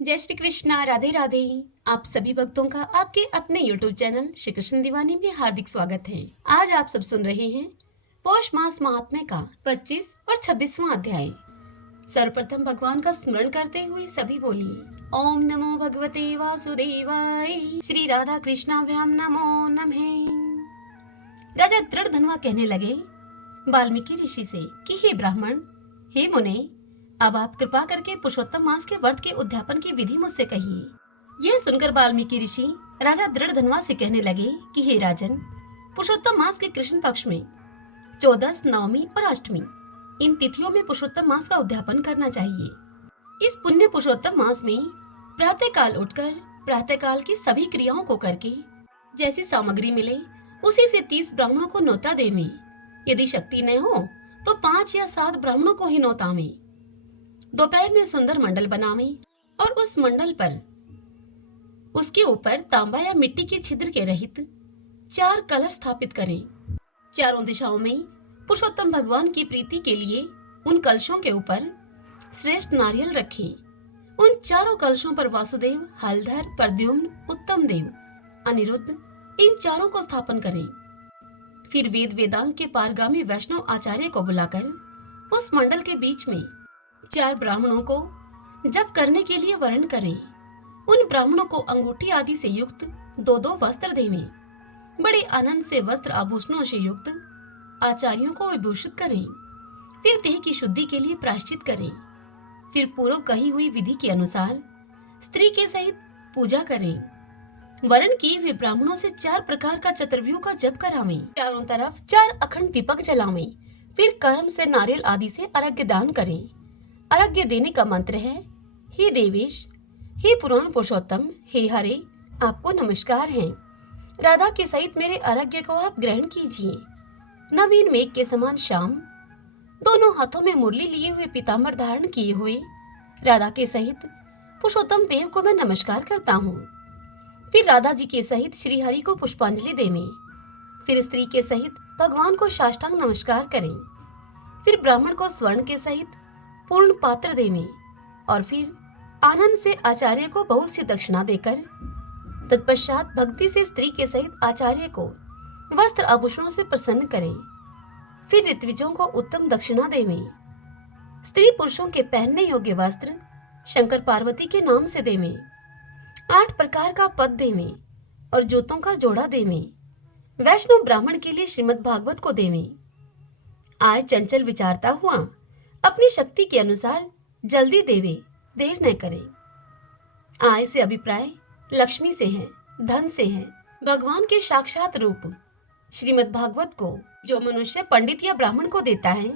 जय श्री कृष्णा, राधे राधे। आप सभी भक्तों का आपके अपने YouTube चैनल श्री कृष्ण दीवानी में हार्दिक स्वागत है। आज आप सब सुन रहे हैं पौष मास महात्म्य का 25 और 26वां अध्याय। सर्वप्रथम भगवान का स्मरण करते हुए सभी बोलिए ओम नमो भगवते वासुदेवाय। श्री राधा कृष्णाभ्याम नमो नमः। राजा दृढ़धनवा कहने लगे वाल्मीकि ऋषि से कि हे ब्राह्मण, हे मुने, अब आप कृपा करके पुरुषोत्तम मास के व्रत के उद्यापन की विधि मुझसे कहिए। यह सुनकर वाल्मीकि ऋषि राजा दृढ़धनवा से कहने लगे कि हे राजन, पुरुषोत्तम मास के कृष्ण पक्ष में 14, नवमी और अष्टमी इन तिथियों में पुरुषोत्तम मास का उद्यापन करना चाहिए। इस पुण्य पुरुषोत्तम मास में प्रातः काल उठकर प्रातः काल की सभी क्रियाओं को करके जैसी सामग्री मिले उसी से 30 ब्राह्मणों को न्योता देवें। यदि शक्ति न हो तो 5 या 7 ब्राह्मणों को ही न्योतावें। दोपहर में सुंदर मंडल बनावें और उस मंडल पर उसके ऊपर तांबा या मिट्टी के छिद्र के रहित 4 कलश स्थापित करें। चारों दिशाओं में पुरुषोत्तम भगवान की प्रीति के लिए उन कलशों के ऊपर श्रेष्ठ नारियल रखें। उन चारों कलशों पर वासुदेव, हलधर, प्रद्युम्न, उत्तम देव, अनिरुद्ध इन चारों को स्थापन करें। फिर वेद वेदांत के पारगामी वैष्णव आचार्य को बुलाकर उस मंडल के बीच में 4 ब्राह्मणों को जप करने के लिए वर्ण करें। उन ब्राह्मणों को अंगूठी आदि से युक्त 2-2 वस्त्र देवें। बड़े आनंद से वस्त्र आभूषणों से युक्त आचार्यों को विभूषित करें। फिर देह की शुद्धि के लिए प्रायश्चित करें। फिर पूर्व कही हुई विधि के अनुसार स्त्री के सहित पूजा करें। वर्ण किए हुए ब्राह्मणों से 4 प्रकार का चतुर्व्यूह का जप करावें। चारों तरफ 4 अखंड दीपक जलावें। फिर कर्म से नारियल आदि से अर्घ्य दान करें। अर्घ्य देने का मंत्र है, हे देवेश, हे पुराण पुरुषोत्तम, हे हरे, आपको नमस्कार है। राधा के सहित मेरे अर्घ्य को आप ग्रहण कीजिए। नवीन मेघ के समान श्याम, दोनों हाथों में मुरली लिए हुए पीताम्बर धारण किए हुए राधा के सहित पुरुषोत्तम देव को मैं नमस्कार करता हूँ। फिर राधा जी के सहित श्री हरि को पुष्पांजलि देवें। फिर स्त्री के सहित भगवान को साष्टांग नमस्कार करें। फिर ब्राह्मण को स्वर्ण के सहित पूर्ण पात्र देवें और फिर आनंद से आचार्य को बहुत सी दक्षिणा देकर तत्पश्चात भक्ति से स्त्री के सहित आचार्य को वस्त्र आभूषणों से प्रसन्न करें। फिर ऋत्विजों को उत्तम दक्षिणा देवें। स्त्री पुरुषों के पहनने योग्य वस्त्र शंकर पार्वती के नाम से देवें। 8 प्रकार का पद देवें और जूतों का जोड़ा देवें। वैष्णव ब्राह्मण के लिए श्रीमद् भागवत को देवें। आय चंचल विचारता हुआ अपनी शक्ति के अनुसार जल्दी देवे, देर न करें। आय से अभिप्राय लक्ष्मी से है, धन से है। भगवान के साक्षात रूप श्रीमद् भागवत को जो मनुष्य पंडित या ब्राह्मण को देता है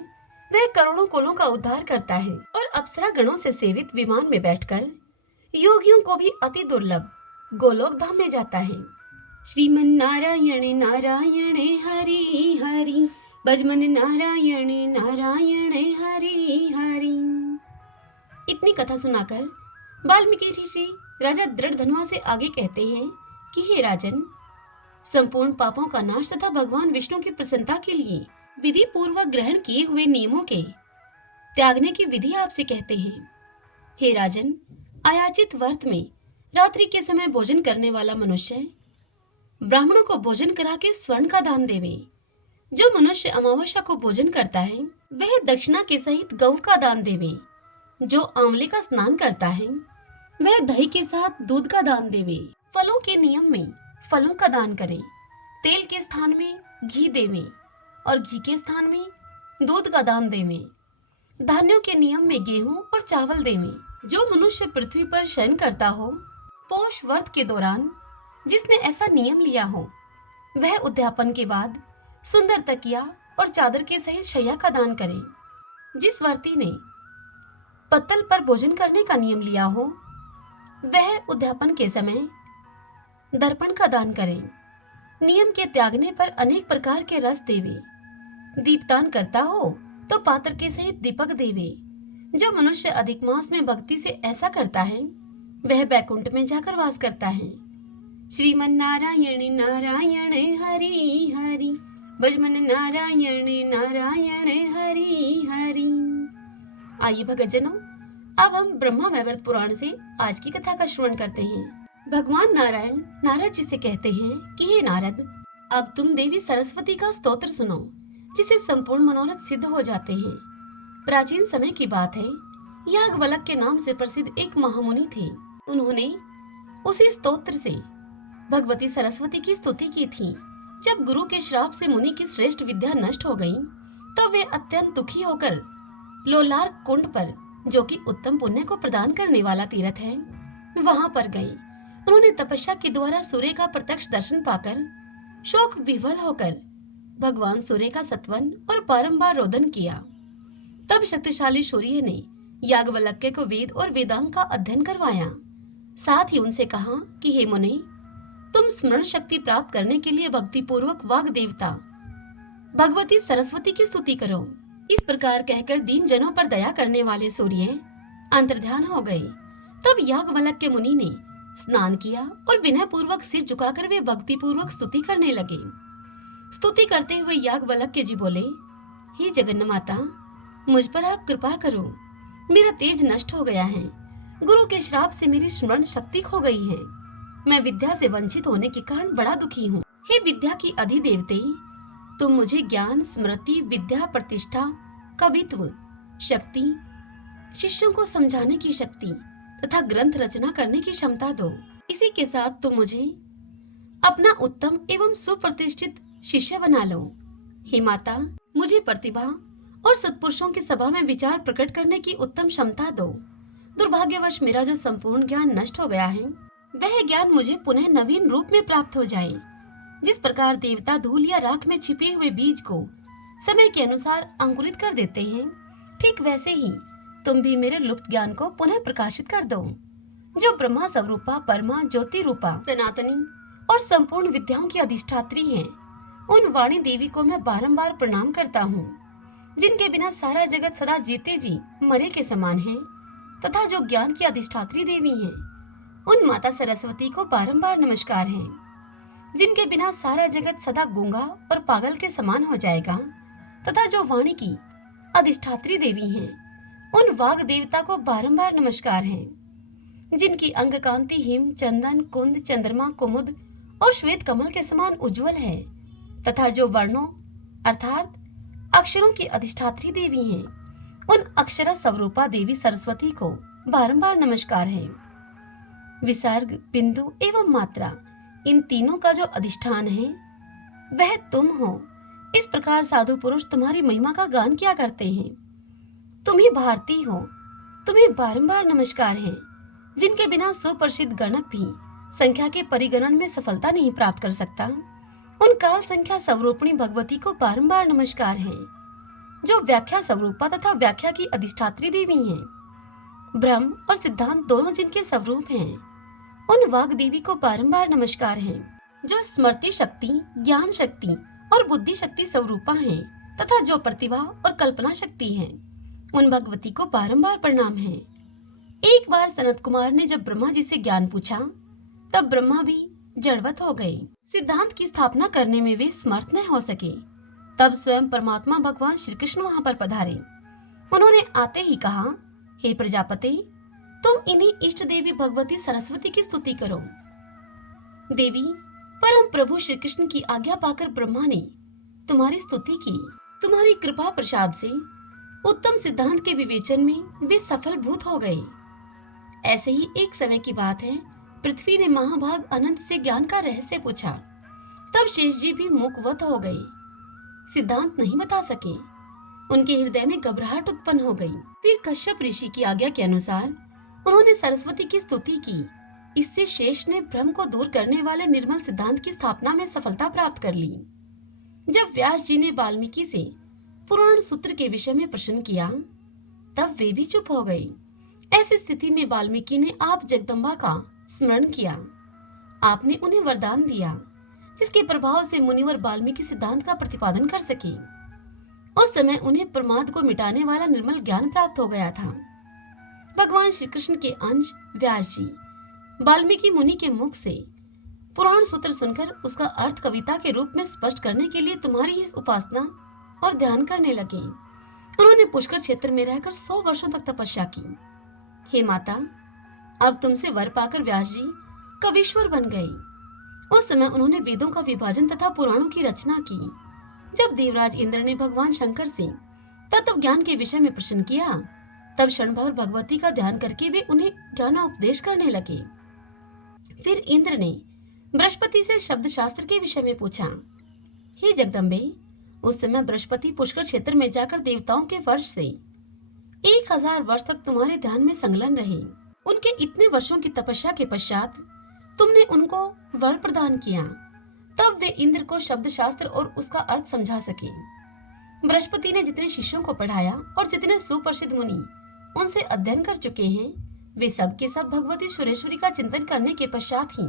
वह करोड़ों कुलों का उद्धार करता है और अप्सरा गणों से सेवित विमान में बैठकर योगियों को भी अति दुर्लभ गोलोक धाम में जाता है। श्रीमन नारायण नारायण हरि हरि, भजमन नारायण नारायण हरि हरि। इतनी कथा सुनाकर वाल्मीकि ऋषि राजा दृढ़धनवा से आगे कहते हैं कि हे राजन, संपूर्ण पापों का नाश तथा भगवान विष्णु की प्रसन्नता के लिए विधि पूर्वक ग्रहण किए हुए नियमों के त्यागने की विधि आपसे कहते हैं। हे राजन, अयाचित व्रत में रात्रि के समय भोजन करने वाला मनुष्य ब्राह्मणों को भोजन करा के स्वर्ण का दान देवे। जो मनुष्य अमावस्या को भोजन करता है वह दक्षिणा के सहित गऊ का दान देवे। जो आंवले का स्नान करता है वह दही के साथ दूध का दान देवे। फलों के नियम में फलों का दान करें। तेल के स्थान में घी देवें और घी के स्थान में दूध का दान देवें। धान्यों के नियम में गेहूं और चावल देवें। जो मनुष्य पृथ्वी पर शयन करता हो पौष व्रत के दौरान, जिसने ऐसा नियम लिया हो, वह उद्यापन के बाद सुंदर तकिया और चादर के सहित शैया का दान करें। जिस व्रती ने पत्तल पर भोजन करने का नियम लिया हो वह उद्यापन के समय दर्पण का दान करें। नियम के त्यागने पर अनेक प्रकार के रस देवे। दीपदान करता हो तो पात्र के सहित दीपक देवे। जो मनुष्य अधिक मास में भक्ति से ऐसा करता है वह बैकुंठ में जाकर वास करता है। श्रीमन नारायण नारायण हरि हरि, भजमन नारायण नारायण हरि हरि। आइए भगतजनों, अब हम ब्रह्मा वैवर्त पुराण से आज की कथा का श्रवण करते हैं। भगवान नारायण नारद जी से कहते हैं कि हे नारद, अब तुम देवी सरस्वती का स्तोत्र सुनो, जिसे संपूर्ण मनोरथ सिद्ध हो जाते हैं। प्राचीन समय की बात है, याज्ञवल्क्य के नाम से प्रसिद्ध एक महामुनि थे। उन्होंने उसी स्तोत्र से भगवती सरस्वती की स्तुति की थी। जब गुरु के श्राप से मुनि की श्रेष्ठ विद्या नष्ट हो गई, तब वे अत्यंत दुखी होकर लोलार कुंड पर, जो कि उत्तम पुण्य को प्रदान करने वाला तीर्थ है, वहां पर गए। उन्होंने तपस्या के द्वारा सूर्य का प्रत्यक्ष दर्शन पाकर शोक विह्वल होकर भगवान सूर्य का सत्वन और बारंबार रोदन किया। तब शक्तिशाली सूर्य ने याज्ञवल्क्य को वेद और वेदांग का अध्ययन करवाया। साथ ही उनसे कहा कि हे मुने, तुम स्मरण शक्ति प्राप्त करने के लिए भक्ति पूर्वक वाग देवता भगवती सरस्वती की स्तुति करो। इस प्रकार कहकर दीन जनों पर दया करने वाले सूर्य अंतर्ध्यान हो गए। तब याज्ञवल्क्य मुनि ने स्नान किया और विनय पूर्वक सिर झुकाकर वे भक्ति पूर्वक स्तुति करने लगे। स्तुति करते हुए याज्ञवल्क्य जी बोले, हे जगन्नाथ माता, मुझ पर आप कृपा करो। मेरा तेज नष्ट हो गया है। गुरु के श्राप से मेरी स्मरण शक्ति खो गई है। मैं विद्या से वंचित होने के कारण बड़ा दुखी हूँ। हे विद्या की अधिदेवते, तुम मुझे ज्ञान, स्मृति, विद्या, प्रतिष्ठा, कवित्व शक्ति, शिष्यों को समझाने की शक्ति तथा ग्रंथ रचना करने की क्षमता दो। इसी के साथ तुम मुझे अपना उत्तम एवं सुप्रतिष्ठित शिष्य बना लो। हे माता, मुझे प्रतिभा और सत्पुरुषों की सभा में विचार प्रकट करने की उत्तम क्षमता दो। दुर्भाग्यवश मेरा जो संपूर्ण ज्ञान नष्ट हो गया है, वह ज्ञान मुझे पुनः नवीन रूप में प्राप्त हो जाए। जिस प्रकार देवता धूल या राख में छिपे हुए बीज को समय के अनुसार अंकुरित कर देते हैं, ठीक वैसे ही तुम भी मेरे लुप्त ज्ञान को पुनः प्रकाशित कर दो। जो ब्रह्मा स्वरूपा, परमा, ज्योति रूपा, सनातनी और संपूर्ण विद्याओं की अधिष्ठात्री हैं, उन वाणी देवी को मैं बारंबार प्रणाम करता हूँ, जिनके बिना सारा जगत सदा जीते जी मरे के समान है, तथा जो ज्ञान की अधिष्ठात्री देवी हैं, उन माता सरस्वती को बारंबार नमस्कार है, जिनके बिना सारा जगत सदा गूंगा और पागल के समान हो जाएगा, तथा जो वाणी की अधिष्ठात्री देवी हैं, उन वाग देवता को बारंबार नमस्कार है, जिनकी अंग कांति हिम, चंदन, कुंद, चंद्रमा, कुमुद और श्वेत कमल के समान उज्जवल है, तथा जो वर्णों अर्थात अक्षरों की अधिष्ठात्री देवी हैं, उन अक्षरा स्वरूपा देवी सरस्वती को बारंबार नमस्कार है। विसर्ग, बिंदु एवं मात्रा, इन तीनों का जो अधिष्ठान है, वह तुम हो। इस प्रकार साधु पुरुष तुम्हारी महिमा का गान किया करते हैं। तुम ही भारती हो, तुम्हें बारंबार नमस्कार है, जिनके बिना सुप्रसिद्ध गणक भी संख्या के परिगणन में सफलता नहीं प्राप्त कर सकता। उन काल संख्या स्वरूपिणी भगवती को बारंबार नमस्कार है, जो व्याख्या स्वरूपा तथा व्याख्या की अधिष्ठात्री देवी हैं। ब्रह्म और सिद्धांत दोनों जिनके स्वरूप हैं, उन वाग देवी को बारंबार नमस्कार है, जो स्मृति शक्ति, ज्ञान शक्ति और बुद्धि शक्ति स्वरूपा हैं, तथा जो प्रतिभा और कल्पना शक्ति है, उन भगवती को बारंबार प्रणाम है। एक बार सनत कुमार ने जब ब्रह्मा जी से ज्ञान पूछा, तब ब्रह्मा भी जड़वत हो गए। सिद्धांत की स्थापना करने में वे समर्थ न हो सके। तब स्वयं परमात्मा भगवान श्री कृष्ण वहां पर पधारे। उन्होंने आते ही कहा, हे प्रजापति, तुम इन्हीं इष्ट देवी भगवती सरस्वती की स्तुति करो। देवी परम प्रभु श्री कृष्ण की आज्ञा पाकर ब्रह्मा ने तुम्हारी स्तुति की। तुम्हारी कृपा प्रसाद से उत्तम सिद्धांत के विवेचन में वे सफल भूत हो गए। ऐसे ही एक समय की बात है, पृथ्वी ने महाभाग अनंत से ज्ञान का रहस्य पूछा। तब शेष जी भी मूकवत हो गए, सिद्धांत नहीं बता सके। उनके हृदय में घबराहट उत्पन्न हो गई। फिर कश्यप ऋषि की आज्ञा के अनुसार उन्होंने सरस्वती की स्तुति की। इससे शेष ने भ्रम को दूर करने वाले निर्मल सिद्धांत की स्थापना में सफलता प्राप्त कर ली। जब व्यास जी ने वाल्मीकि से पुराण सूत्र के विषय में प्रश्न किया, तब वे भी चुप हो गए। ऐसी स्थिति में वाल्मीकि ने आप जगदम्बा का स्मरण किया। आपने उन्हें वरदान दिया, जिसके प्रभाव से मुनिवर वाल्मीकि सिद्धांत का प्रतिपादन कर सके। उस समय उन्हें प्रमाद को मिटाने वाला निर्मल ज्ञान प्राप्त हो गया था। भगवान श्री कृष्ण के अंश व्यास जी वाल्मीकि मुनि के मुख से पुराण सूत्र सुनकर उसका अर्थ कविता के रूप में स्पष्ट करने के लिए तुम्हारी ही उपासना और ध्यान करने लगे। उन्होंने पुष्कर क्षेत्र में रहकर 100 वर्षों तक तपस्या की। हे माता, अब तुमसे वर पाकर व्यास जी कवीश्वर बन गए। उस समय उन्होंने वेदों का विभाजन तथा पुराणों की रचना की। जब देवराज इंद्र ने भगवान शंकर से तत्व ज्ञान के विषय में प्रश्न किया, तब क्षण भर भगवती का ध्यान करके वे उन्हें ज्ञानोपदेश करने लगे। फिर इंद्र ने बृहस्पति से शब्द शास्त्र के विषय में पूछा। हे जगदम्बे, उस समय बृहस्पति पुष्कर क्षेत्र में जाकर देवताओं के वर्ष से 1000 वर्ष तक तुम्हारे ध्यान में संलग्न रहे। उनके इतने वर्षों की तपस्या के पश्चात तुमने उनको वर प्रदान किया, तब वे इंद्र को शब्द शास्त्र और उसका अर्थ समझा सके। बृहस्पति ने जितने शिष्यों को पढ़ाया और जितने सुप्रसिद्ध मुनि उनसे अध्ययन कर चुके हैं, वे सब के सब भगवती सुरेश्वरी का चिंतन करने के पश्चात ही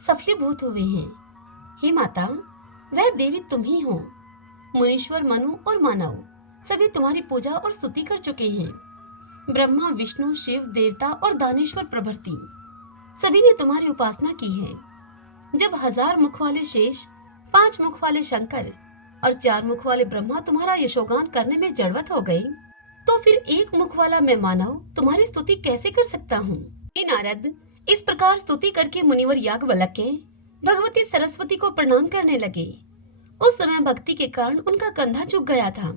सफलीभूत हुए हैं। हे माता, वह देवी तुम ही हो। मुनीश्वर, मनु और मानव सभी तुम्हारी पूजा और स्तुति कर चुके हैं। ब्रह्मा, विष्णु, शिव, देवता और दानेश्वर प्रभृति सभी ने तुम्हारी उपासना की है। जब 1000 मुख वाले शेष, 5 मुख वाले शंकर और 4 मुख वाले ब्रह्मा तुम्हारा यशोगान करने में जड़वत हो गए, तो फिर 1 मुख वाला मैं मानव तुम्हारी स्तुति कैसे कर सकता हूँ? हे नारद, इस प्रकार स्तुति करके मुनिवर याज्ञवल्क्य के भगवती सरस्वती को प्रणाम करने लगे। उस समय भक्ति के कारण उनका कंधा झुक गया था।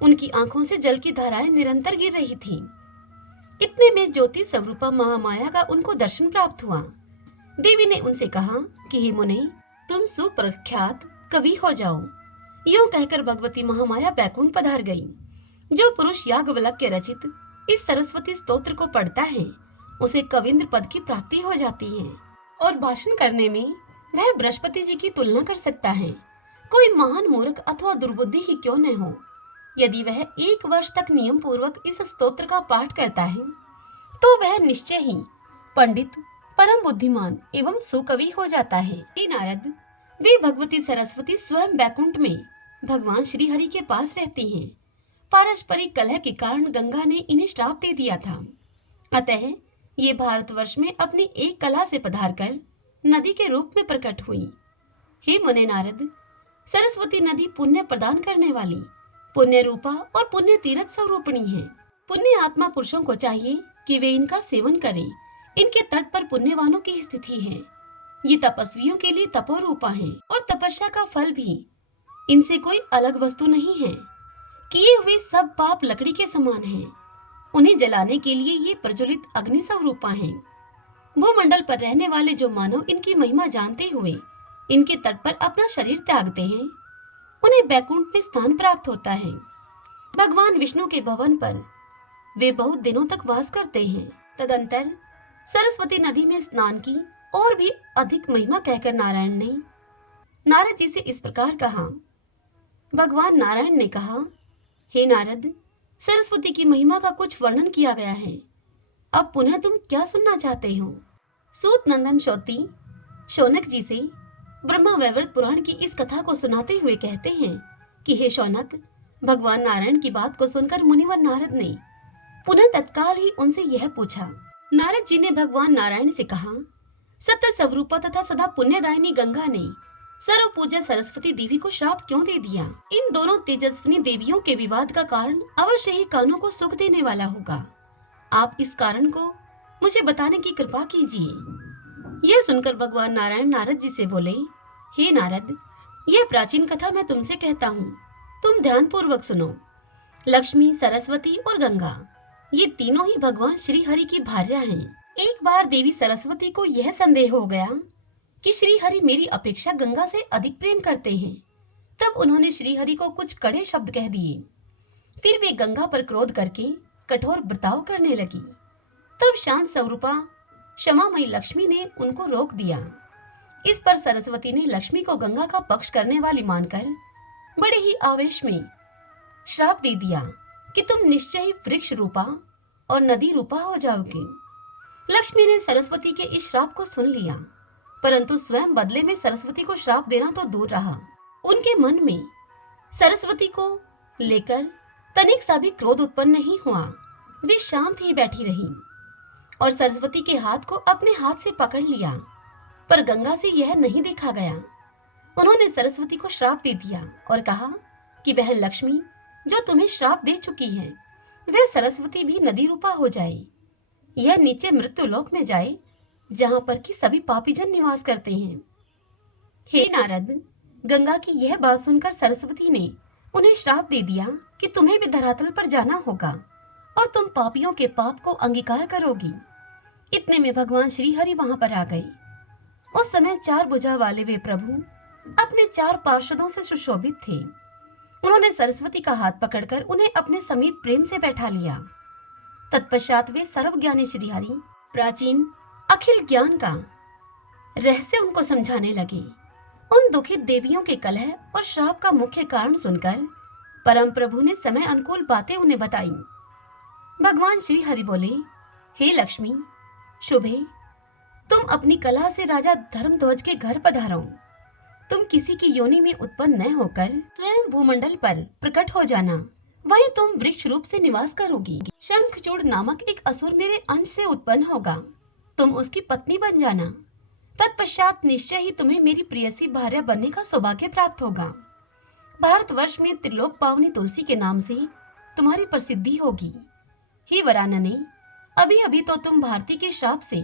उनकी आंखों से जल की धाराएं निरंतर गिर रही थीं। इतने में ज्योति स्वरूपा महामाया का उनको दर्शन प्राप्त हुआ। देवी ने उनसे कहा कि हे मुने, तुम सुप्रख्यात कवि हो जाओ। यूं कहकर भगवती महामाया बैकुंठ पधार गई। जो पुरुष याज्ञवल्क्य के रचित इस सरस्वती स्तोत्र को पढ़ता है, उसे कविंद्र पद की प्राप्ति हो जाती है और भाषण करने में वह बृहस्पति जी की तुलना कर सकता है। कोई महान मूर्ख अथवा दुर्बुद्धि ही क्यों न हो, यदि वह 1 वर्ष तक नियम पूर्वक इस स्तोत्र का पाठ करता है, तो वह निश्चय ही पंडित, परम बुद्धिमान एवं सुकवि हो जाता है। हे नारद, वे भगवती सरस्वती स्वयं बैकुंठ में भगवान श्री हरि के पास रहती हैं। पारस्परिक कलह के कारण गंगा ने इन्हें श्राप दे दिया था। अतः ये भारतवर्ष में अपनी एक कला से पधारकर नदी के रूप में प्रकट हुई। हे मुने नारद, सरस्वती नदी पुण्य प्रदान करने वाली, पुण्य रूपा और पुण्य तीर्थ स्वरूपिणी है। पुण्य आत्मा पुरुषों को चाहिए कि वे इनका सेवन करें। इनके तट पर पुण्यवानों की स्थिति है। ये तपस्वियों के लिए तपोरूपा है और तपस्या का फल भी इनसे कोई अलग वस्तु नहीं है। किए हुए सब पाप लकड़ी के समान हैं। उन्हें जलाने के लिए ये प्रज्वलित अग्नि स्वरूपा हैं। भूमंडल पर रहने वाले जो मानव इनकी महिमा जानते हुए इनके तट पर अपना शरीर त्यागते हैं, उन्हें बैकुंठ में स्थान प्राप्त होता है। भगवान विष्णु के भवन पर वे बहुत दिनों तक वास करते हैं। तदंतर सरस्वती नदी में स्नान की और भी अधिक महिमा कहकर नारायण ने नारद जी से इस प्रकार कहा। भगवान नारायण ने कहा, हे नारद, सरस्वती की महिमा का कुछ वर्णन किया गया है। अब पुनः तुम क्या सुनना चाहते हो? सूत नंदन शौती शौनक जी से ब्रह्मा वैवर्त पुराण की इस कथा को सुनाते हुए कहते हैं कि हे शौनक, भगवान नारायण की बात को सुनकर मुनिवर नारद ने पुनः तत्काल ही उनसे यह पूछा। नारद जी ने भगवान नारायण से कहा, सत्य स्वरूपा तथा सदा पुण्यदायिनी गंगा ने सर्व पूज्य सरस्वती देवी को श्राप क्यों दे दिया? इन दोनों तेजस्विनी देवियों के विवाद का कारण अवश्य ही कानों को सुख देने वाला होगा। आप इस कारण को मुझे बताने की कृपा कीजिए। यह सुनकर भगवान नारायण नारद जी से बोले, हे नारद, यह प्राचीन कथा मैं तुमसे कहता हूँ, तुम ध्यान पूर्वक सुनो। लक्ष्मी, सरस्वती और गंगा ये तीनों ही भगवान श्री हरि की भार्या हैं। एक बार देवी सरस्वती को यह संदेह हो गया कि श्री हरि मेरी अपेक्षा गंगा से अधिक प्रेम करते हैं। तब उन्होंने श्री हरि को कुछ कड़े शब्द कह दिए। फिर वे गंगा पर क्रोध करके कठोर बर्ताव करने लगी। तब शांत स्वरूपा क्षमामयी लक्ष्मी ने उनको रोक दिया। इस पर सरस्वती ने लक्ष्मी को गंगा का पक्ष करने वाली मानकर बड़े ही आवेश में श्राप दे दिया कि तुम निश्चय ही वृक्ष रूपा और नदी रूपा हो जाओगे। लक्ष्मी ने सरस्वती के इस श्राप को सुन लिया, परंतु स्वयं बदले में सरस्वती को श्राप देना तो दूर रहा, उनके मन में सरस्वती को लेकर तनिक सा भी क्रोध उत्पन्न नहीं हुआ। वे शांत ही बैठी रही और सरस्वती के हाथ को अपने हाथ से पकड़ लिया, पर गंगा से यह नहीं देखा गया। उन्होंने सरस्वती को श्राप दे दिया और कहा कि बहन लक्ष्मी, जो तुम्हें श्राप दे चुकी है, वह सरस्वती भी नदी रूपा हो जाए। यह नीचे मृत्युलोक में जाए, जहां पर कि सभी पापीजन निवास करते हैं। हे नारद, गंगा की यह बात सुनकर सरस्वती ने उन्हें श्राप दे दिया कि तुम्हें भी धरातल पर जाना होगा और तुम पापियों के पाप को अंगीकार करोगी। इतने में भगवान श्री हरि वहां पर आ गए। उस समय 4 भुजा वाले वे प्रभु अपने 4 पार्षदों से सुशोभित थे। उन्होंने सरस्वती का हाथ पकड़कर उन्हें अपने समीप प्रेम से बैठा लिया। तत्पश्चात वे सर्वज्ञानी श्री हरि प्राचीन अखिल ज्ञान का रहस्य उनको समझाने लगे। उन दुखित देवियों के कलह और श्राप का मुख्य कारण सुनकर परम प्रभु ने समय अनुकूल बातें उन्हें बताई। भगवान श्री हरि बोले, हे लक्ष्मी, शुभे, तुम अपनी कला से राजा धर्मध्वज के घर पधारो। तुम किसी की योनि में उत्पन्न न होकर स्वयं भूमंडल पर प्रकट हो जाना। वहीं तुम वृक्ष रूप से निवास करोगी। शंखचूड़ नामक एक असुर मेरे अंश से उत्पन्न होगा। तुम उसकी पत्नी बन जाना। तत्पश्चात निश्चय ही तुम्हें मेरी प्रियसी भार्या बनने का सौभाग्य प्राप्त होगा। भारतवर्ष में त्रिलोक पावनी तुलसी के नाम से तुम्हारी प्रसिद्धि होगी। हे वरानने, अभी अभी तो तुम भारती के श्राप से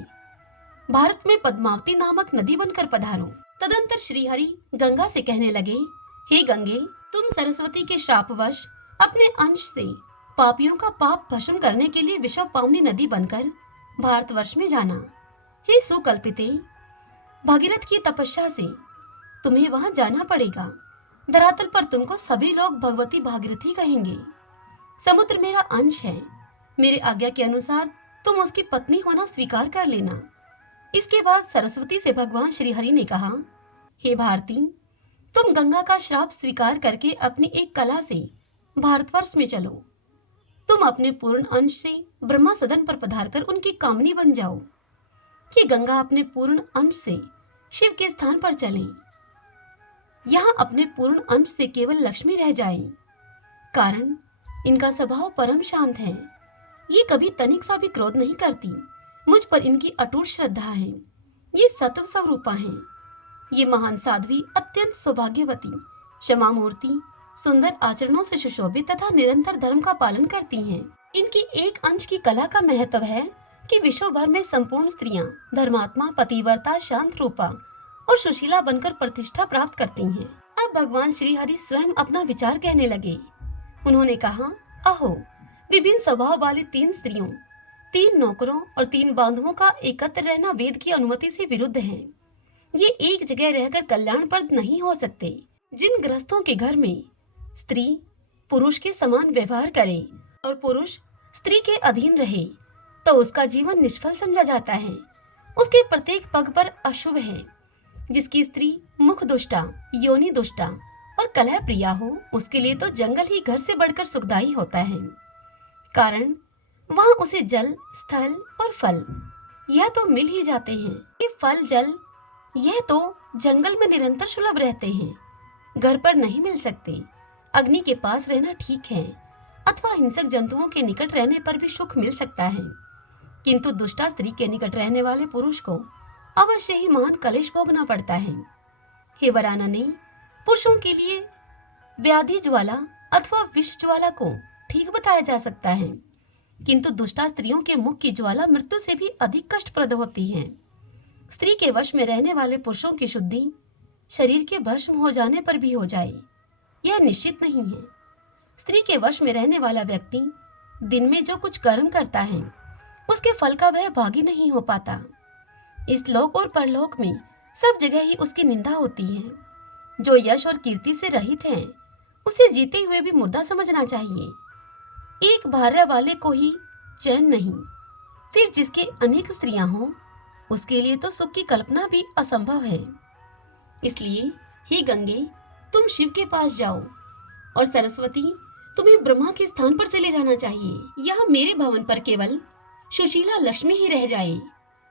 भारत में पद्मावती नामक नदी बनकर पधारो। तदंतर श्रीहरि गंगा से कहने लगे, हे गंगे, तुम सरस्वती के श्रापवश अपने अंश से पापियों का पाप भस्म करने के लिए विश्व पावनी नदी बनकर भारतवर्ष में जाना। हे सुकल्पिते, भागीरथ की तपस्या से तुम्हें वहां जाना पड़ेगा। धरातल पर तुमको सभी लोग भगवती भागीरथी कहेंगे। समुद्र मेरा अंश है। मेरे आज्ञा के अनुसार तुम उसकी पत्नी होना स्वीकार कर लेना। इसके बाद सरस्वती से भगवान श्री हरि ने कहा, हे भारती, तुम गंगा का श्राप स्वीकार करके अपनी एक कला से भारतवर्ष में चलो। तुम अपने पूर्ण अंश से ब्रह्मा सदन पर पधारकर उनकी कामनी बन जाओ कि गंगा अपने पूर्ण अंश से शिव के स्थान पर चले। यहाँ अपने पूर्ण अंश से केवल लक्ष्मी रह जाए। कारण इनका स्वभाव परम शांत है। ये कभी तनिक सा भी क्रोध नहीं करती। मुझ पर इनकी अटूट श्रद्धा है। ये सत्व स्वरूपा हैं। ये महान साध्वी अत्यंत सौभाग्यवती, क्षमा मूर्ति, सुंदर आचरणों से सुशोभित तथा निरंतर धर्म का पालन करती हैं। इनकी एक अंश की कला का महत्व है कि विश्व भर में संपूर्ण स्त्रियां धर्मात्मा, पतिव्रता, शांत रूपा और सुशीला बनकर प्रतिष्ठा प्राप्त करती हैं। अब भगवान श्री हरि स्वयं अपना विचार कहने लगे। उन्होंने कहा, अहो, विभिन्न स्वभाव वाली 3 स्त्रियों, 3 नौकरों और 3 बांधवों का एकत्र रहना वेद की अनुमति से विरुद्ध है। ये एक जगह रहकर कल्याणप्रद नहीं हो सकते। जिन गृहस्थों के घर में स्त्री पुरुष के समान व्यवहार करे और पुरुष स्त्री के अधीन रहे, तो उसका जीवन निष्फल समझा जाता है। उसके प्रत्येक पग पर अशुभ है। जिसकी स्त्री मुख दुष्टा, योनि दुष्टा और कलह प्रिया हो, उसके लिए तो जंगल ही घर से बढ़कर सुखदायी होता है। कारण वहां उसे जल, स्थल और फल यह तो मिल ही जाते हैं। ये फल, जल यह तो जंगल में निरंतर सुलभ रहते हैं, घर पर नहीं मिल सकते। अग्नि के पास रहना ठीक है, अथवा हिंसक जंतुओं के निकट रहने पर भी सुख मिल सकता है, किंतु दुष्टा स्त्री के निकट रहने वाले पुरुष को अवश्य ही महान कलेश भोगना पड़ता है। हे वरानने, पुरुषों के लिए व्याधि ज्वाला अथवा विष ज्वाला को ठीक बताया जा सकता है, किंतु दुष्टा स्त्रियों के मुख की ज्वाला मृत्यु से भी अधिक कष्टप्रद होती है। स्त्री के वश में रहने वाले पुरुषों की शुद्धि शरीर के भस्म हो जाने पर भी हो जाए, यह निश्चित नहीं है। स्त्री के वश में रहने वाला व्यक्ति दिन में जो कुछ कर्म करता है, उसके फल का वह भागी नहीं हो पाता। इस लोक और परलोक में सब जगह ही उसकी निंदा होती है। जो यश और कीर्ति से रहित है, उसे जीते हुए भी मुर्दा समझना चाहिए। एक भार्या वाले को ही चैन नहीं, फिर जिसके अनेक स्त्रियां हों, उसके लिए तो सुख की कल्पना भी असंभव है। इसलिए हे गंगे, तुम शिव के पास जाओ, और सरस्वती, तुम्हें ब्रह्मा के स्थान पर चले जाना चाहिए। यहाँ मेरे भवन पर केवल सुशीला लक्ष्मी ही रह जाए,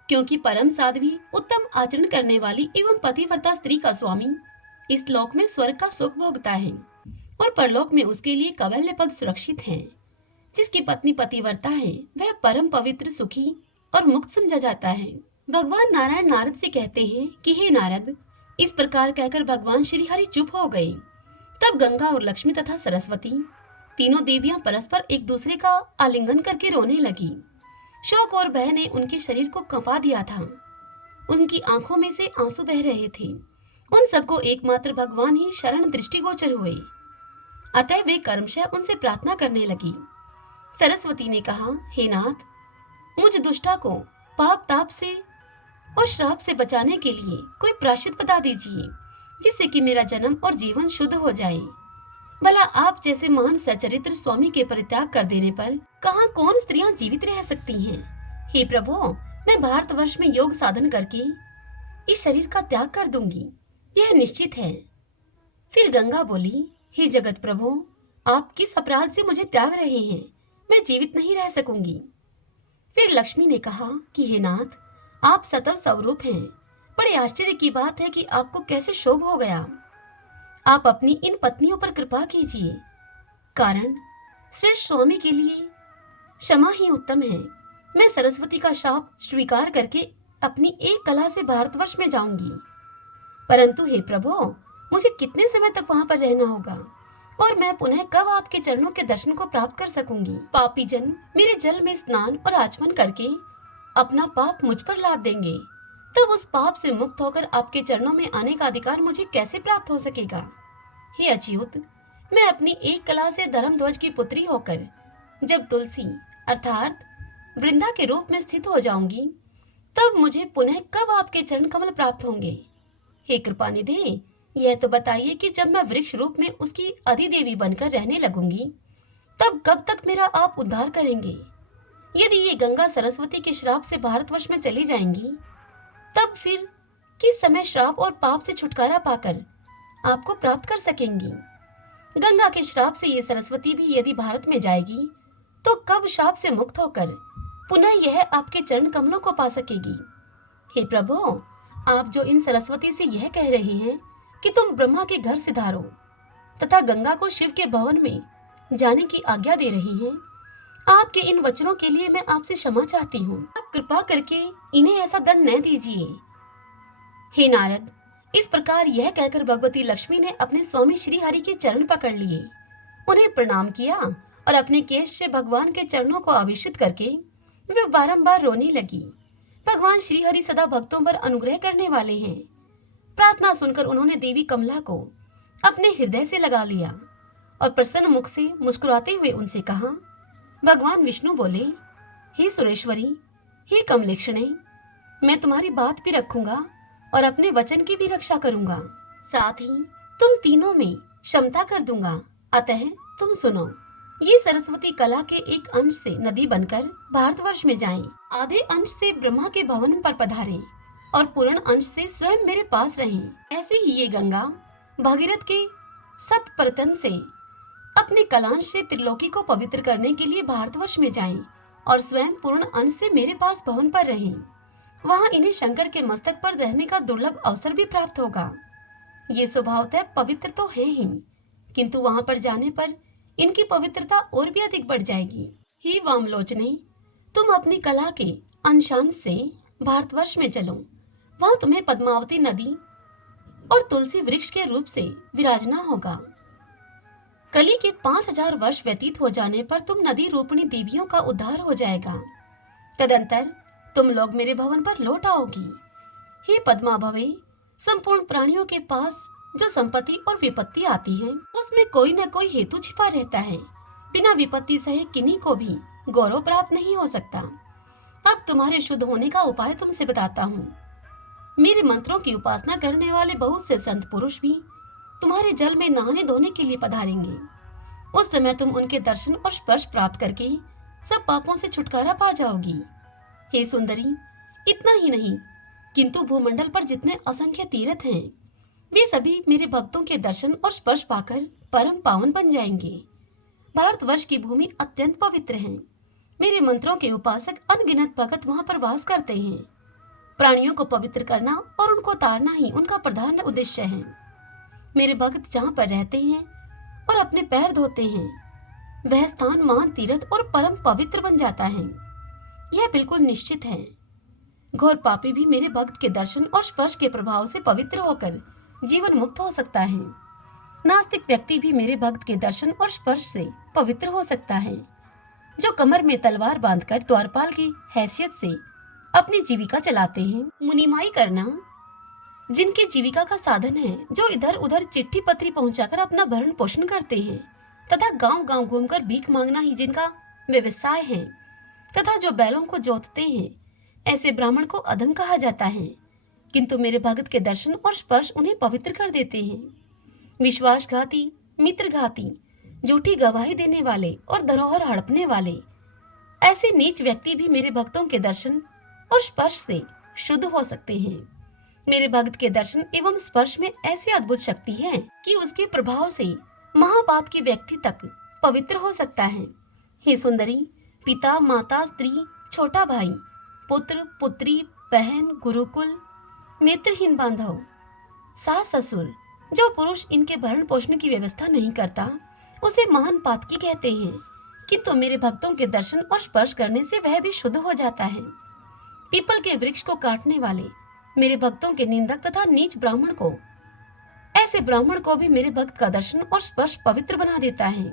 क्योंकि परम साध्वी, उत्तम आचरण करने वाली एवं पतिव्रता स्त्री का स्वामी इस लोक में स्वर्ग का सुख भोगता है और परलोक में उसके लिए कवल्य पद सुरक्षित है। जिसकी पत्नी पतिव्रता है, वह परम पवित्र, सुखी और मुक्त समझा जाता है। भगवान नारायण नारद से कहते हैं कि हे नारद, इस प्रकार कहकर भगवान श्री हरि चुप हो गए। तब गंगा और लक्ष्मी तथा सरस्वती, तीनों देवियां परस्पर एक दूसरे का आलिंगन करके रोने लगी। शोक और भय ने उनके शरीर को कंपा दिया था। उनकी आंखों में से आंसू बह रहे थे। उन सबको एकमात्र भगवान ही शरण दृष्टिगोचर हुए। अतः वे कर्मशः उनसे प्रार्थना करने लगी। सरस्वती ने कहा, हे नाथ, मुझ दुष्टा को पाप ताप से और श्राप से बचाने के लिए कोई प्रायश्चित बता दीजिए, जिससे कि मेरा जन्म और जीवन शुद्ध हो जाए। भला आप जैसे महान सचरित्र स्वामी के परित्याग कर देने पर कहाँ कौन स्त्रियां जीवित रह सकती हैं? हे प्रभु, मैं भारतवर्ष में योग साधन करके इस शरीर का त्याग कर दूंगी, यह निश्चित है। फिर गंगा बोली, हे जगत प्रभु, आप किस अपराध से मुझे त्याग रहे हैं? मैं जीवित नहीं रह सकूंगी। फिर लक्ष्मी ने कहा कि हे नाथ, आप सतव स्वरूप हैं। बड़े आश्चर्य की बात है कि आपको कैसे शोभ हो गया। आप अपनी इन पत्नियों पर कृपा कीजिए, कारण श्रेष्ठ स्वामी के लिए क्षमा ही उत्तम है। मैं सरस्वती का शाप स्वीकार करके अपनी एक कला से भारतवर्ष में जाऊंगी। परंतु हे प्रभु, मुझे कितने समय तक वहां पर रहना होगा और मैं पुनः कब आपके चरणों के दर्शन को प्राप्त कर सकूंगी? पापी जन मेरे जल में स्नान और आचमन करके अपना पाप मुझ पर लाद देंगे, तब उस पाप से मुक्त होकर आपके चरणों में आने का अधिकार मुझे कैसे प्राप्त हो सकेगा? हे अच्युत, मैं अपनी एक कला से धर्मध्वज की पुत्री होकर जब तुलसी अर्थात वृंदा के रूप में स्थित हो जाऊंगी, तब मुझे पुनः कब आपके चरण कमल प्राप्त होंगे? हे कृपानिधि, यह तो बताइए कि जब मैं वृक्ष रूप में उसकी अधिदेवी बनकर रहने लगूंगी, तब कब तक मेरा आप उद्धार करेंगे? यदि ये गंगा सरस्वती के श्राप से भारतवर्ष में चली जाएंगी, तब फिर किस समय श्राप और पाप से छुटकारा पाकर आपको प्राप्त कर सकेंगी? गंगा के श्राप से ये सरस्वती भी यदि भारत में जाएगी, तो कब श्राप से मुक्त होकर पुनः यह आपके चरण कमलों को पा सकेगी? हे प्रभु, आप जो इन सरस्वती से यह कह रहे हैं कि तुम ब्रह्मा के घर सिधारो तथा गंगा को शिव के भवन में जाने की आज्ञा दे रही हैं, आपके इन वचनों के लिए मैं आपसे क्षमा चाहती हूँ। आप कृपा करके इन्हें ऐसा दंड न दीजिए। हे नारद, इस प्रकार यह कहकर भगवती लक्ष्मी ने अपने स्वामी श्री हरि के चरण पकड़ लिए, उन्हें प्रणाम किया और अपने केश से भगवान के चरणों को आवेशित करके वे बारंबार रोने लगी। भगवान श्री हरि सदा भक्तों पर अनुग्रह करने वाले हैं। प्रार्थना सुनकर उन्होंने देवी कमला को अपने हृदय से लगा लिया और प्रसन्न मुख से मुस्कुराते हुए उनसे कहा। भगवान विष्णु बोले, हे सुरेश्वरी, हे कमलेक्षणे, मैं तुम्हारी बात भी रखूंगा और अपने वचन की भी रक्षा करूंगा, साथ ही तुम तीनों में क्षमता कर दूंगा। अतः तुम सुनो। ये सरस्वती कला के एक अंश से नदी बनकर भारतवर्ष में जाएं, आधे अंश से ब्रह्मा के भवन पर पधारें और पूर्ण अंश से स्वयं मेरे पास रहें। ऐसे ही ये गंगा भागीरथ के सतपर्तन से अपने कलांश से त्रिलोकी को पवित्र करने के लिए भारतवर्ष में जाएं और स्वयं पूर्ण अंश से मेरे पास भवन पर रहें। वहां इन्हें शंकर के मस्तक पर रहने का दुर्लभ अवसर भी प्राप्त होगा। ये स्वभावतः पवित्र तो है ही, किंतु वहां पर जाने पर इनकी पवित्रता और भी अधिक बढ़ जाएगी। हे वामलोचने, तुम अपनी कला के अंशांश से भारतवर्ष में चलो। वहां तुम्हें पद्मावती नदी और तुलसी वृक्ष के रूप से विराजना होगा। कली के 5000 वर्ष व्यतीत हो जाने पर तुम नदी रूपणी देवियों का उद्धार हो जाएगा। तदंतर तुम लोग मेरे भवन पर लौट आओगी। हे पद्माभवे, संपूर्ण प्राणियों के पास जो संपत्ति और विपत्ति आती है, उसमें कोई न कोई हेतु छिपा रहता है। बिना विपत्ति सहे किन्हीं को भी गौरव प्राप्त नहीं हो सकता। अब तुम्हारे शुद्ध होने का उपाय तुमसे बताता हूँ। मेरे मंत्रों की उपासना करने वाले बहुत से संत पुरुष भी तुम्हारे जल में नहाने धोने के लिए पधारेंगे। उस समय तुम उनके दर्शन और स्पर्श प्राप्त करके सब पापों से छुटकारा पा जाओगी। हे सुंदरी, इतना ही नहीं, किंतु भूमंडल पर जितने असंख्य तीर्थ हैं, वे सभी मेरे भक्तों के दर्शन और स्पर्श पाकर परम पावन बन जाएंगे। भारतवर्ष की भूमि अत्यंत पवित्र है। मेरे मंत्रों के उपासक अनगिनत भगत वहां पर वास करते हैं। प्राणियों को पवित्र करना और उनको तारना ही उनका प्रधान उद्देश्य है। मेरे भक्त जहाँ पर रहते हैं और अपने पैर धोते हैं, वह स्थान महान तीर्थ और परम पवित्र बन जाता है। यह बिल्कुल निश्चित है। घोर पापी भी मेरे भक्त के दर्शन और स्पर्श के प्रभाव से पवित्र होकर जीवन मुक्त हो सकता है। नास्तिक व्यक्ति भी मेरे भक्त के दर्शन और स्पर्श से पवित्र हो सकता है। जो कमर में तलवार बांधकर द्वारपाल की हैसियत से अपनी जीविका चलाते हैं। मुनीमाई करना जिनकी जीविका का साधन है, जो इधर उधर चिट्ठी पत्री पहुंचाकर अपना भरण पोषण करते हैं तथा गांव गांव घूमकर भीख मांगना ही जिनका व्यवसाय है तथा जो बैलों को जोतते हैं, ऐसे ब्राह्मण को अधम कहा जाता है। किंतु मेरे भगत के दर्शन और स्पर्श उन्हें पवित्र कर देते हैं। विश्वासघाती, मित्रघाती, झूठी गवाही देने वाले और धरोहर हड़पने वाले ऐसे नीच व्यक्ति भी मेरे भक्तों के दर्शन और स्पर्श से शुद्ध हो सकते हैं। मेरे भक्त के दर्शन एवं स्पर्श में ऐसी अद्भुत शक्ति है कि उसके प्रभाव से महापाप के व्यक्ति तक पवित्र हो सकता है। हे सुंदरी, पिता, माता, स्त्री, छोटा भाई, पुत्र, पुत्री, बहन, गुरुकुल, नेत्रहीन बांधव, सास, ससुर, जो पुरुष इनके भरण पोषण की व्यवस्था नहीं करता उसे महान पातकी कहते हैं। किंतु मेरे भक्तों के दर्शन और स्पर्श करने से वह भी शुद्ध हो जाता है। पीपल के वृक्ष को काटने वाले मेरे भक्तों के निंदक तथा नीच ब्राह्मण को, ऐसे ब्राह्मण को भी मेरे भक्त का दर्शन और स्पर्श पवित्र बना देता है।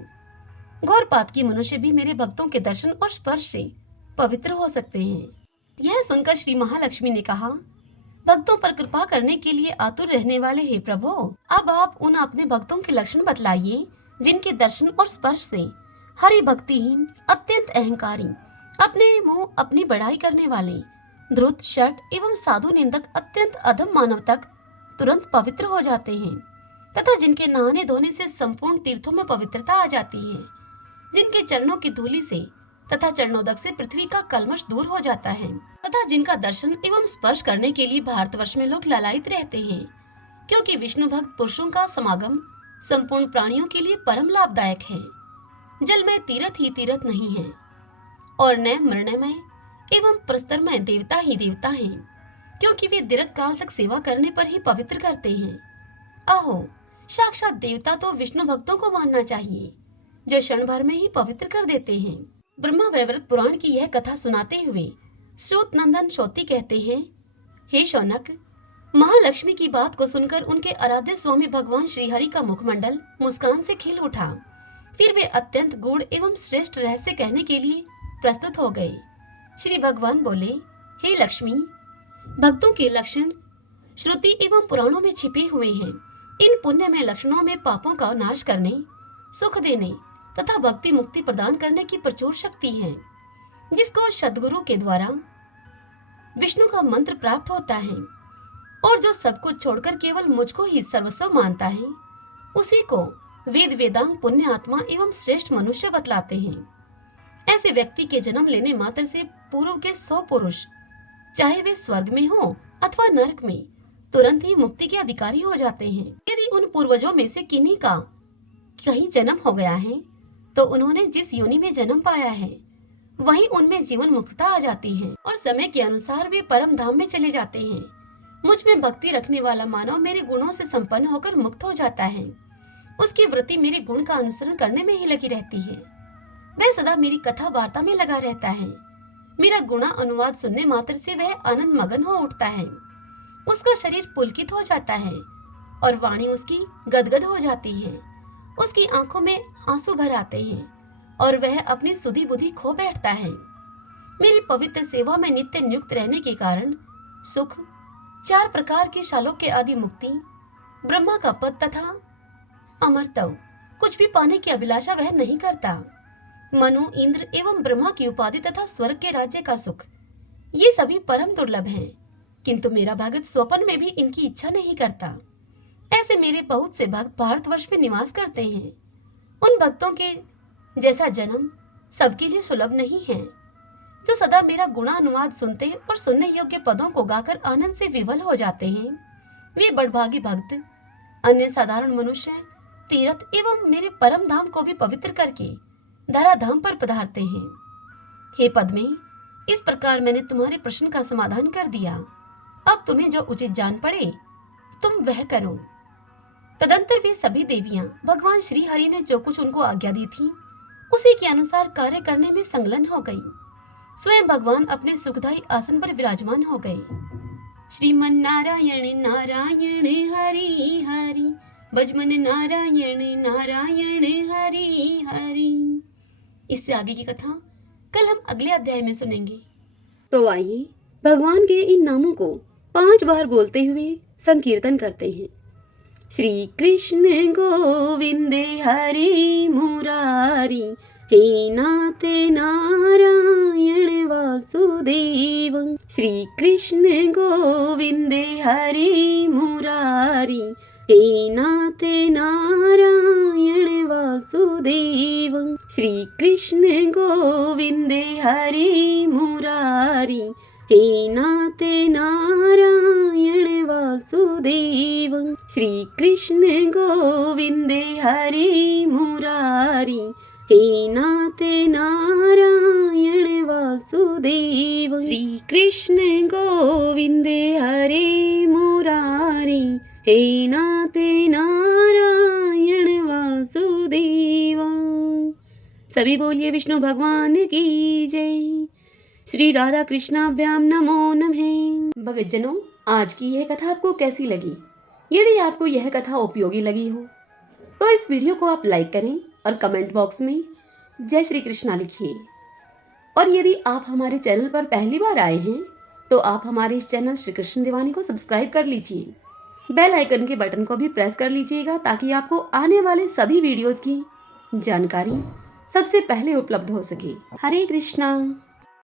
घोर पातकी मनुष्य भी मेरे भक्तों के दर्शन और स्पर्श से पवित्र हो सकते हैं। यह सुनकर श्री महालक्ष्मी ने कहा, भक्तों पर कृपा करने के लिए आतुर रहने वाले हे प्रभु, अब आप उन अपने भक्तों के लक्षण बतलाइए जिनके दर्शन और स्पर्श से हरि भक्तिहीन, अत्यंत अहंकारी, अपने मुंह अपनी बढ़ाई करने वाले, ध्रुत, शठ एवं साधु निंदक अत्यंत अधम मानव तक तुरंत पवित्र हो जाते हैं तथा जिनके नहाने धोने से संपूर्ण तीर्थों में पवित्रता आ जाती है, जिनके चरणों की धूलि से तथा चरणोदक से पृथ्वी का कल्मश दूर हो जाता है तथा जिनका दर्शन एवं स्पर्श करने के लिए भारतवर्ष में लोग लालायित रहते हैं, क्योंकि विष्णु भक्त पुरुषों का समागम संपूर्ण प्राणियों के लिए परम लाभदायक है। जल में तीर्थ ही तीर्थ नहीं है और न मृण्मय एवं प्रस्तरमय देवता ही देवता हैं, क्योंकि वे दीर्घ काल तक सेवा करने पर ही पवित्र करते हैं। अहो, साक्षात देवता तो विष्णु भक्तों को मानना चाहिए, जो क्षण भर में ही पवित्र कर देते हैं। ब्रह्मा वैवर्त पुराण की यह कथा सुनाते हुए श्रोत नंदन श्रोती कहते हैं, हे शौनक, महालक्ष्मी की बात को सुनकर उनके आराध्य स्वामी भगवान श्रीहरि का मुखमंडल मुस्कान से खिल उठा। फिर वे अत्यंत गूढ़ एवं श्रेष्ठ रहस्य कहने के लिए प्रस्तुत हो गए। श्री भगवान बोले, हे लक्ष्मी, भक्तों के लक्षण श्रुति एवं पुराणों में छिपे हुए हैं। इन पुण्य में लक्षणों में पापों का नाश करने, सुख देने तथा भक्ति मुक्ति प्रदान करने की प्रचुर शक्ति है। जिसको सद्गुरु के द्वारा विष्णु का मंत्र प्राप्त होता है और जो सब कुछ छोड़कर केवल मुझको ही सर्वस्व मानता है, उसी को वेद वेदांग पुण्य आत्मा एवं श्रेष्ठ मनुष्य बतलाते हैं। ऐसे व्यक्ति के जन्म लेने मात्र से पूर्व के 100 पुरुष, चाहे वे स्वर्ग में हो अथवा नरक में, तुरंत ही मुक्ति के अधिकारी हो जाते हैं। यदि उन पूर्वजों में से किन्हीं का कहीं जन्म हो गया है, तो उन्होंने जिस योनि में जन्म पाया है वहीं उनमें जीवन मुक्तता आ जाती है और समय के अनुसार वे परम धाम में चले जाते हैं। मुझ में भक्ति रखने वाला मानव मेरे गुणों से संपन्न होकर मुक्त हो जाता है। उसकी वृत्ति मेरे गुण का अनुसरण करने में ही लगी रहती है। वह सदा मेरी कथा वार्ता में लगा रहता है। मेरा गुणा अनुवाद सुनने मात्र से वह आनंद मगन हो उठता है। उसका शरीर पुलकित हो जाता है और वाणी उसकी गदगद हो जाती है। उसकी आंखों में आंसू भर आते हैं और वह अपनी सुधी बुद्धि खो बैठता है। मेरी पवित्र सेवा में नित्य नियुक्त रहने के कारण सुख, 4 प्रकार की शालोक्य आदि मुक्ति, ब्रह्मा का पद तथा अमरत्व कुछ भी पाने की अभिलाषा वह नहीं करता। मनु, इंद्र एवं ब्रह्मा की उपाधि तथा स्वर्ग के राज्य का सुख, ये सभी परम दुर्लभ हैं, किंतु मेरा भगत स्वप्न में भी इनकी इच्छा नहीं करता। ऐसे मेरे बहुत से भक्त भारतवर्ष में निवास करते हैं। उन भक्तों के जैसा जन्म सबके लिए सुलभ नहीं है, जो सदा मेरा गुणानुवाद सुनते और सुनने योग्य पदों को गाकर आनंद से विवल हो जाते हैं। वे बड़भागी भक्त अन्य साधारण मनुष्य तीर्थ एवं मेरे परम धाम को भी पवित्र करके धराधाम पर पधारते हैं। हे पद्मे, इस प्रकार मैंने तुम्हारे प्रश्न का समाधान कर दिया। अब तुम्हें जो उचित जान पड़े तुम वह करो। तदंतर वे सभी देवियां भगवान श्री हरि ने जो कुछ उनको आज्ञा दी थी उसी के अनुसार कार्य करने में संलग्न हो गई। स्वयं भगवान अपने सुखदायी आसन पर विराजमान हो गए। श्रीमन नारायण नारायण हरि हरि, भजमन नारायण नारायण हरि हरि। इससे आगे की कथा कल हम अगले अध्याय में सुनेंगे। तो आइए भगवान के इन नामों को 5 बार बोलते हुए संकीर्तन करते हैं। श्री कृष्ण गोविंद हरि मुरारी, हे नाथ नारायण वासुदेव। श्री कृष्ण गोविंद हरि मुरारी, हे नाथ नारायण वासुदेव। श्री कृष्ण गोविंद हरि मुरारी, हे नाथ नारायण वासुदेव। श्री कृष्ण गोविंद हरि मुरारी, हे नाथ नारायण वासुदेव। श्री कृष्ण गोविंद हरि मुरारी, हे नाथ नारायण वासुदेव। सभी बोलिए विष्णु भगवान की जय। श्री राधा कृष्णाभ्याम नमो नमः। भक्तजनों, आज की यह कथा आपको कैसी लगी? यदि आपको यह कथा उपयोगी लगी हो तो इस वीडियो को आप लाइक करें और कमेंट बॉक्स में जय श्री कृष्णा लिखिए। और यदि आप हमारे चैनल पर पहली बार आए हैं तो आप हमारे इस चैनल श्री कृष्ण दीवानी को सब्सक्राइब कर लीजिए। बेल आइकन के बटन को भी प्रेस कर लीजिएगा ताकि आपको आने वाले सभी वीडियोस की जानकारी सबसे पहले उपलब्ध हो सके। हरे कृष्णा।